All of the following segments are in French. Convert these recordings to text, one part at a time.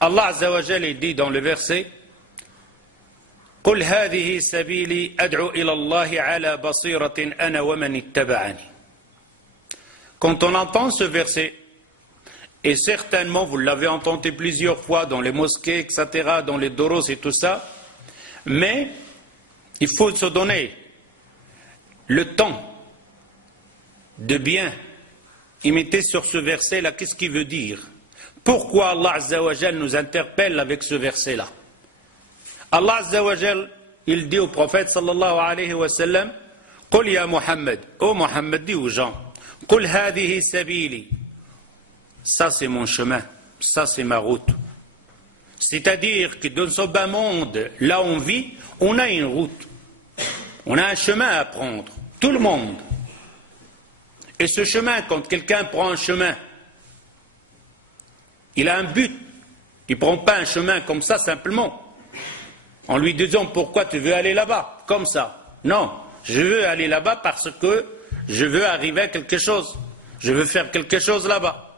Allah Azza wa Jalla dit dans le verset قل هذه سبيلي أدعو إلى الله على بصيرة أنا ومن اتبعني. Quand on entend ce verset, et certainement vous l'avez entendu plusieurs fois dans les mosquées, etc., dans les doros et tout ça, mais il faut se donner le temps de bien imiter sur ce verset-là. Qu'est-ce qu'il veut dire? Pourquoi Allah Azza wa Jal nous interpelle avec ce verset-là? Allah Azza wa Jal, il dit au prophète sallallahu alayhi wa sallam, قل يا محمد, ô Muhammad, dis aux gens, قل هذه سبيلي, ça c'est mon chemin, ça c'est ma route. C'est-à-dire que dans ce bas monde, là où on vit, on a une route, on a un chemin à prendre, tout le monde. Et ce chemin, quand quelqu'un prend un chemin, il a un but, il ne prend pas un chemin comme ça simplement, en lui disant pourquoi tu veux aller là-bas, comme ça. Non, je veux aller là-bas parce que je veux arriver à quelque chose, je veux faire quelque chose là-bas.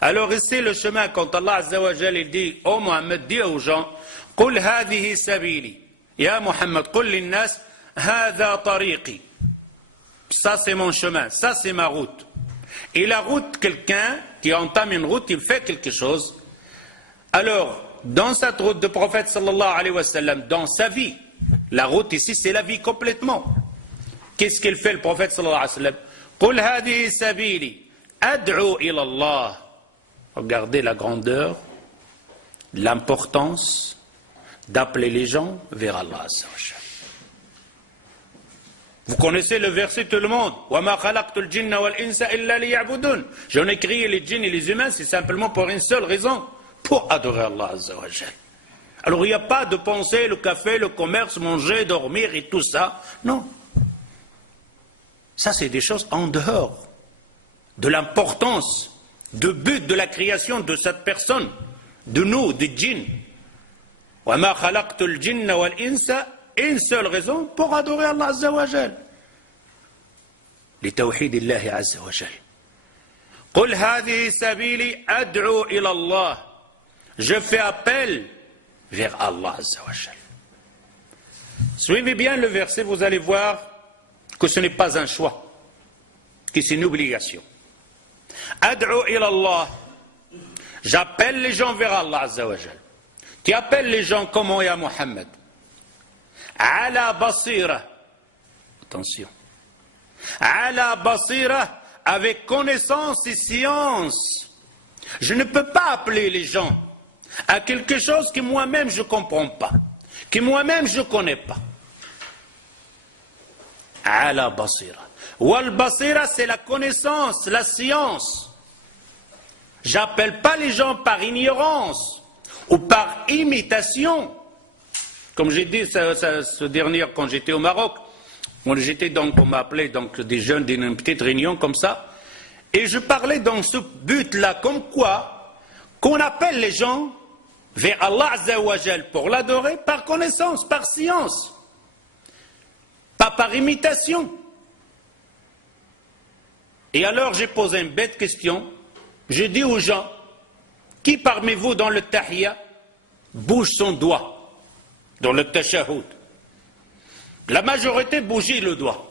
Alors ici le chemin, quand Allah Azza wa Jalla dit, oh Muhammad, dis aux gens, قل هذه سبيلي, يا محمد قل للناس هذا طريقي. Ça c'est mon chemin, ça c'est ma route. Et la route, quelqu'un qui entame une route, il fait quelque chose. Alors, dans cette route de prophète sallallahu alayhi wa sallam, dans sa vie, la route ici c'est la vie complètement. Qu'est-ce qu'il fait le prophète sallallahu alayhi wa sallam? قل هذه سبيلي أدعو إلى الله. Regardez la grandeur, l'importance d'appeler les gens vers Allah Azza wa Jalla. Vous connaissez le verset tout le monde. وَمَا خَلَقْتُ الْجِنَّ وَالْإِنسَ إِلَّا لِيَعْبُدُونَ. J'en ai créé les djinns et les humains, c'est simplement pour une seule raison, pour adorer Allah Azza wa Jalla. Alors il n'y a pas de penser le café, le commerce, manger, dormir et tout ça. Non. Ça c'est des choses en dehors de l'importance, de but de la création de cette personne, de nous, des djinns. وَمَا خَلَقْتُ الْجِنَّ وَالْإِنسَ. Une seule raison pour adorer Allah Azza wa Jal. لتوحيد الله عز وجل. قل هذه سبيلي أدعو إلى الله. Je fais appel vers Allah Azza wa Jal. Suivez bien le verset, vous allez voir que ce n'est pas un choix, que c'est une obligation. أدعو إلى الله. J'appelle les gens vers Allah Azza wa Jal. Tu appelles les gens comment, ya Muhammad? Ala basira, attention, ala basira, avec connaissance et science. Je ne peux pas appeler les gens à quelque chose que moi-même je ne comprends pas, que moi-même je ne connais pas. Ala basira. Wal basira, c'est la connaissance, la science. J'appelle pas les gens par ignorance ou par imitation. Comme j'ai dit ce dernier, quand j'étais au Maroc, j'étais donc, on m'a appelé donc des jeunes d'une petite réunion comme ça, et je parlais dans ce but-là, comme quoi, qu'on appelle les gens vers Allah Azza wa Jal pour l'adorer par connaissance, par science, pas par imitation. Et alors j'ai posé une bête question, j'ai dit aux gens, qui parmi vous dans le tahiyya bouge son doigt? Dans le tashahhud, la majorité bougeait le doigt.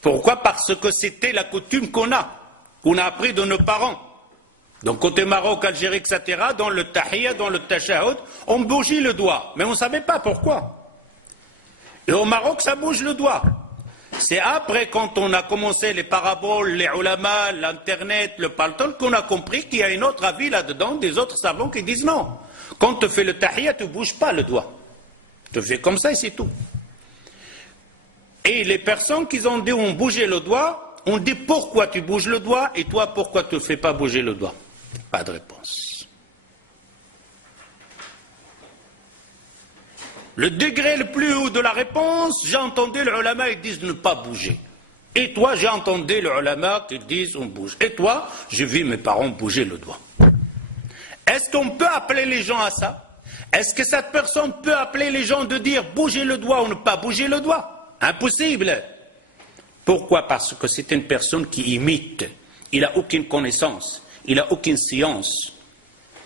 Pourquoi? Parce que c'était la coutume qu'on a appris de nos parents. Donc côté Maroc, Algérie, etc., dans le tahiyya, dans le tashahhud, on bougeait le doigt, mais on ne savait pas pourquoi. Et au Maroc, ça bouge le doigt. C'est après, quand on a commencé les paraboles, les ulama, l'internet, le palton, qu'on a compris qu'il y a un autre avis là-dedans, des autres savants qui disent non. Quand tu fais le tahiyya, tu ne bouges pas le doigt. Tu fais comme ça et c'est tout. Et les personnes qui ont dit on bougeait le doigt, on dit pourquoi tu bouges le doigt et toi pourquoi tu ne fais pas bouger le doigt? Pas de réponse. Le degré le plus haut de la réponse, j'ai entendu les ulama qui disent ne pas bouger. Et toi, j'ai entendu les ulama qui disent on bouge. Et toi, j'ai vu mes parents bouger le doigt. Est-ce qu'on peut appeler les gens à ça? Est-ce que cette personne peut appeler les gens de dire bouger le doigt ou ne pas bouger le doigt? Impossible. Pourquoi? Parce que c'est une personne qui imite. Il n'a aucune connaissance, il n'a aucune science.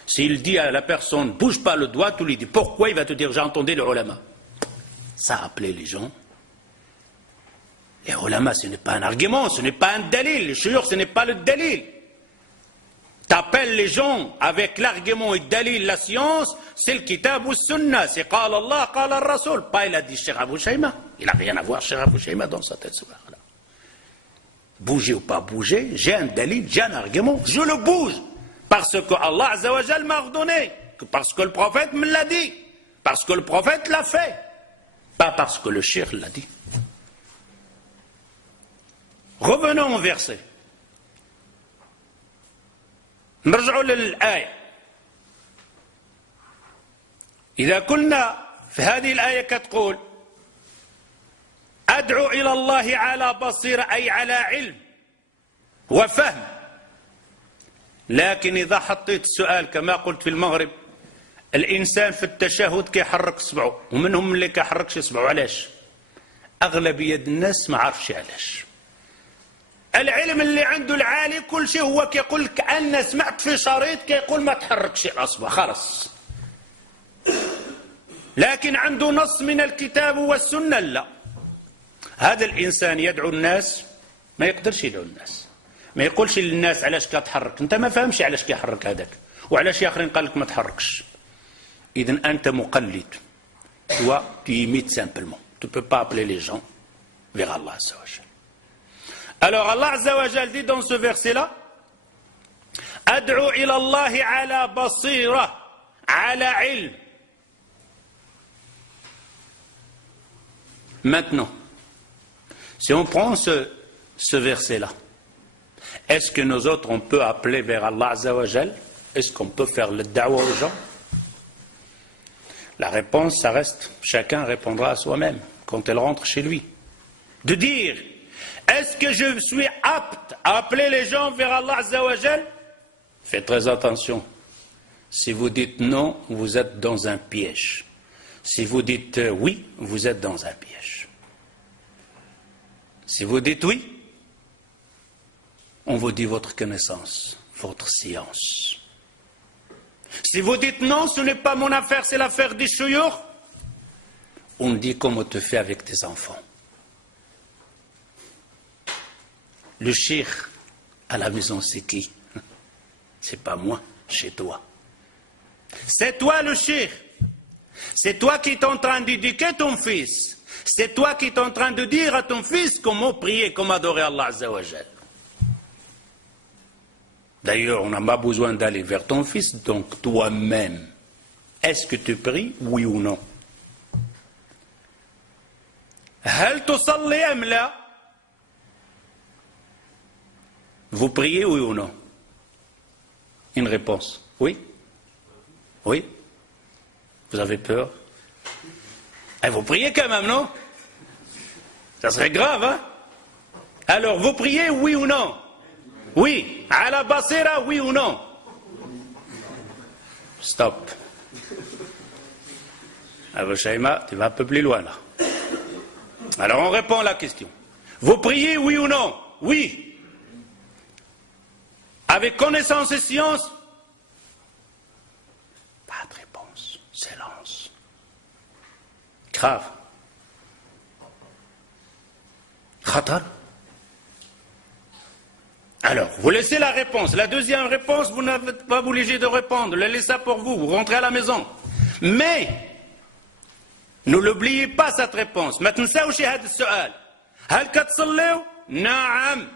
S'il dit à la personne, bouge pas le doigt, tu lui dis pourquoi, il va te dire, j'ai entendu les ulama. Ça a appelé les gens. Les ulama, ce n'est pas un argument, ce n'est pas un dalil. Le shuyukh, ce n'est pas le dalil. T'appelles les gens avec l'argument et le dalil, la science, c'est le kitab ou sunna, c'est qala Allah, qala al-Rasul. Pas il a dit Cheikh Abou Shayma. Il n'a rien à voir Cheikh Abou Shayma dans sa tête. Là. Bouger ou pas bouger, j'ai un dalil, j'ai un argument, je le bouge. Parce que Allah Azza wa Jal m'a ordonné, parce que le prophète me l'a dit, parce que le prophète l'a fait, pas parce que le cheikh l'a dit. Revenons au verset. نرجع للآية. إذا قلنا في هذه الآية كتقول أدعو إلى الله على بصيرة أي على علم وفهم. لكن إذا حطيت السؤال كما قلت في المغرب الإنسان في التشهد كيحرك صبعه ومنهم اللي كيحركش صبعه. علاش؟ أغلبية الناس ما عارفش علاش. العلم اللي عنده العالي كل شيء هو كيقول لك أن سمعت في شريط كيقول ما تحركش الأصبع خلاص. لكن عنده نص من الكتاب والسنة لا. هذا الإنسان يدعو الناس ما يقدرش يدعو الناس. ما يقولش للناس علاش كتحرك، انت ما فهمش علاش كيحرك هذاك وعلاش اخرين قال لك ما تحركش. اذا انت مقلد. toi tu imites simplement. Tu peux pas appeler les gens vers Allah Azza wa Jal. Alors Allah Azza wa Jal dit dans ce verset là ad'u ila Allah ala basira ala ilm. Maintenant si on prend ce verset là, est-ce que nous autres, on peut appeler vers Allah Azza wa Jal? Est-ce qu'on peut faire le da'wa aux gens? La réponse, ça reste, chacun répondra à soi-même quand elle rentre chez lui. De dire, est-ce que je suis apte à appeler les gens vers Allah Azza wa Jal? Faites très attention. Si vous dites non, vous êtes dans un piège. Si vous dites oui, vous êtes dans un piège. Si vous dites oui, on vous dit votre connaissance, votre science. Si vous dites non, ce n'est pas mon affaire, c'est l'affaire des shuyukh, on dit comme on te fait avec tes enfants. Le cheikh à la maison, c'est qui? C'est pas moi, chez toi. C'est toi le cheikh. C'est toi qui es en train d'éduquer ton fils. C'est toi qui es en train de dire à ton fils comment prier, comment adorer Allah Azza wa Jal. D'ailleurs, on n'a pas besoin d'aller vers ton fils, donc toi-même, est-ce que tu pries, oui ou non? هل تصلي أم لا? Vous priez, oui ou non? Une réponse. Oui? Oui? Vous avez peur? Et vous priez quand même, non? Ça serait grave, hein? Alors, vous priez, oui ou non? Oui. À la basira, oui ou non? Stop. Abou Shayma, tu vas un peu plus loin là. Alors on répond à la question. Vous priez, oui ou non? Oui. Avec connaissance et science? Pas de réponse. Silence. Grave. Khatar. Alors, vous laissez la réponse. La deuxième réponse, vous n'êtes pas obligé de répondre. Laissez ça pour vous. Vous rentrez à la maison. Mais, ne l'oubliez pas cette réponse. ما تنساوش هذا السؤال. هل كتصليو؟ نعم.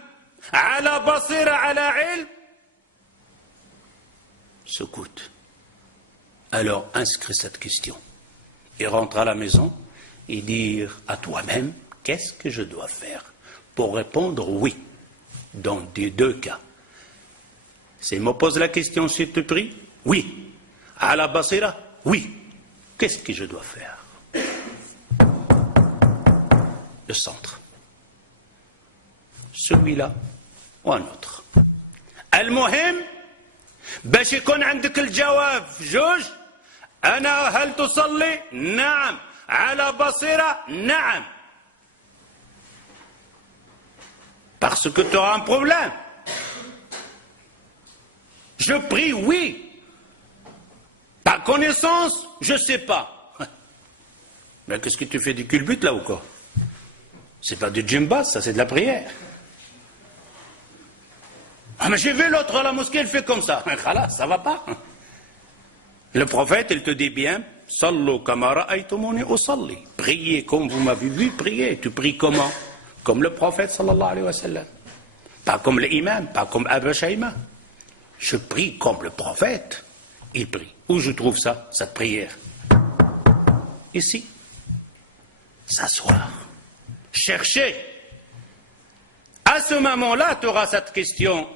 على بصيرة على علم؟ S'écoute. Alors, inscris cette question. Et rentre à la maison et dire à toi-même, qu'est-ce que je dois faire pour répondre oui? Dans les deux cas. S'il me pose la question, s'il te prie, oui. À la basira, oui. Qu'est-ce que je dois faire? Le centre. Celui-là ou un autre. المهم باش يكون عندك الجواب في جوج. أنا هل تصلي؟ نعم. على بصيرة؟ نعم. Parce que tu auras un problème. Je prie, oui. connaissance, je ne sais pas. Mais qu'est-ce que tu fais du culbut là ou quoi? C'est pas du djemba, ça c'est de la prière. Ah mais j'ai vu l'autre à la mosquée, il fait comme ça. Khalas, ça va pas. Le prophète, il te dit bien, Sallu kama ra'aytumuni usalli. Priez comme vous m'avez vu prier. Tu pries comment? Comme le prophète sallallahu alayhi wa sallam. Pas comme l'imam, pas comme Abu Shayma. Je prie comme le prophète. Il prie. Où je trouve ça, cette prière? Ici. S'asseoir. Chercher. À ce moment-là, tu auras cette question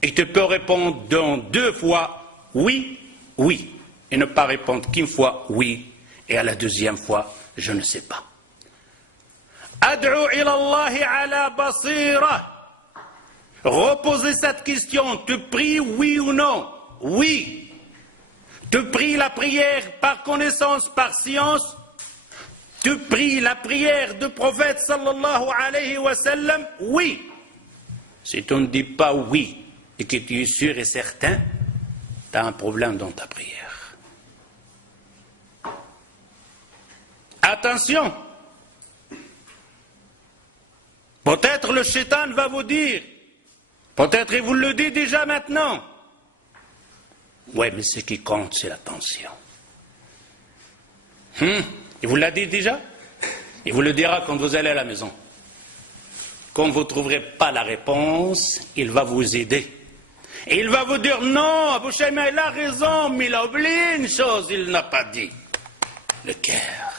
et tu peux répondre dans 2 fois oui, oui. Et ne pas répondre qu'une fois oui, et à la 2e fois, je ne sais pas. Ad'u ila Allahi ala basira. Reposez cette question, tu pries oui ou non? Oui. Tu pries la prière par connaissance, par science? Tu pries la prière du prophète sallallahu alayhi wa sallam? Oui. Si tu ne dis pas oui, et que tu es sûr et certain, tu as un problème dans ta prière. Attention, peut-être le shaitan va vous dire, peut-être il vous le dit déjà maintenant. Oui, mais ce qui compte, c'est l'attention. Il vous l'a dit déjà? Il vous le dira quand vous allez à la maison. Quand vous ne trouverez pas la réponse, il va vous aider. Et il va vous dire, non, Abu Shayma, il a raison, mais il a oublié une chose, il n'a pas dit. Le cœur.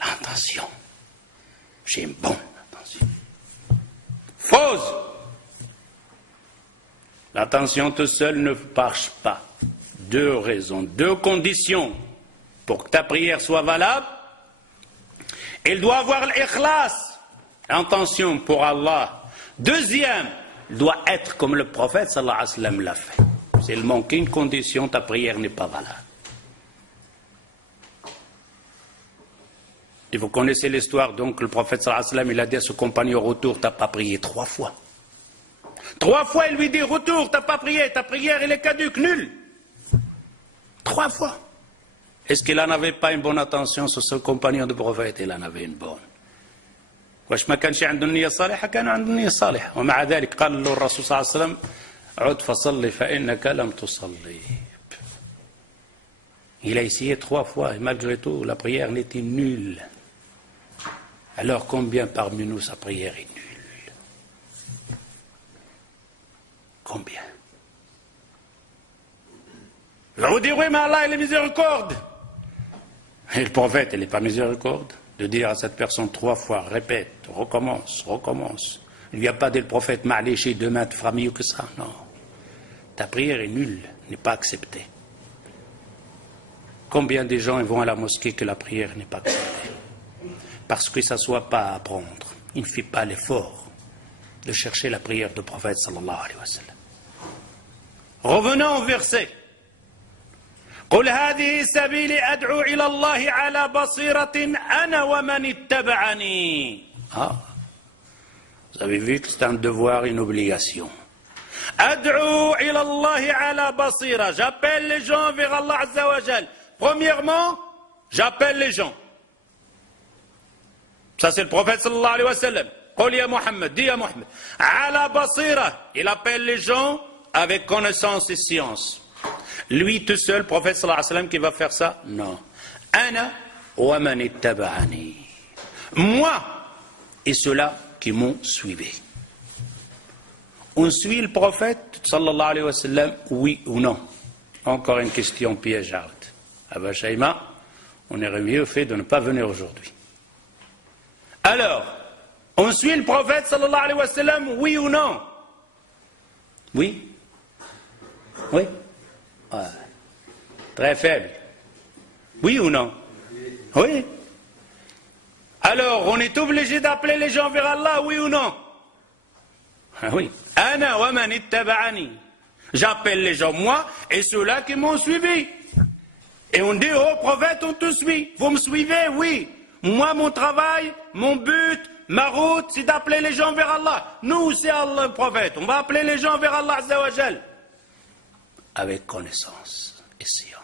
L'intention. J'ai une bonne intention. Fausse. L'attention tout seul ne marche pas. 2 raisons, 2 conditions pour que ta prière soit valable. Elle doit avoir l'ikhlas, l'intention pour Allah. 2e, elle doit être comme le prophète sallallahu alayhi wa sallam l'a fait. S'il manque une condition, ta prière n'est pas valable. Et vous connaissez l'histoire, donc le prophète sallallahu alayhi wa sallam, il a dit à ce compagnon, retour, tu n'as pas prié 3 fois. 3 fois, il lui dit, retour, tu n'as pas prié, ta prière, elle est caduque, nulle. 3 fois. Est-ce qu'il n'en avait pas une bonne attention sur ce compagnon du prophète? Il en avait une bonne. واش ما كانش عنده النية صالحة؟ كان عنده النية صالحة، ومع ذلك قال له الرسول صلى الله عليه وسلم عد فصلي فإنك لم تصلي. Il a essayé 3 fois et malgré tout la prière n'était nulle. Alors combien parmi nous sa prière est nulle? Combien? Vous direz, oui, mais Allah il est miséricorde. Et le prophète, il n'est pas miséricorde. De dire à cette personne 3 fois, répète, recommence, recommence. Il n'y a pas dit le prophète, ma'léché, demain tu feras mieux que ça. Non. Ta prière est nulle, n'est pas acceptée. Combien de gens vont à la mosquée que la prière n'est pas acceptée? Parce qu'il ne s'assoit pas à apprendre. Il ne fait pas l'effort de chercher la prière du prophète sallallahu alayhi wa sallam. Revenons au verset. قل هذه سبيلي أدعو إلى الله على بصيرة أنا ومن اتبعني. Vous avez vu que c'est un devoir, une obligation. أدعو إلى الله على بصيرة. J'appelle les gens vers Allah Azza wa Jal. Premièrement, j'appelle les gens. Ça c'est le prophète sallallahu alayhi wa sallam. قل يا محمد, dis à Mohammed. على بصيرة. Il appelle les gens avec connaissance et science. Lui tout seul, le prophète sallallahu alayhi wa sallam, qui va faire ça? Non. Ana wa man ittaba'ani. Moi et ceux-là qui m'ont suivi. On suit le prophète sallallahu alayhi wa sallam, oui ou non? Encore une question piège out. Abu Shayma, on aurait mieux fait de ne pas venir aujourd'hui. Alors, on suit le prophète sallallahu alayhi wa sallam, oui ou non? Oui? Oui? Ouais. Très faible. Oui ou non? Oui. Alors, on est obligé d'appeler les gens vers Allah, oui ou non? Ah oui. Ana wa man ittaba'ani. J'appelle les gens, moi, et ceux-là qui m'ont suivi. Et on dit, oh prophète, on te suit. Vous me suivez? Oui. Moi, mon travail, mon but, ma route, c'est d'appeler les gens vers Allah. Nous, c'est Allah le prophète. On va appeler les gens vers Allah Azza wa Jal. Avec connaissance et science.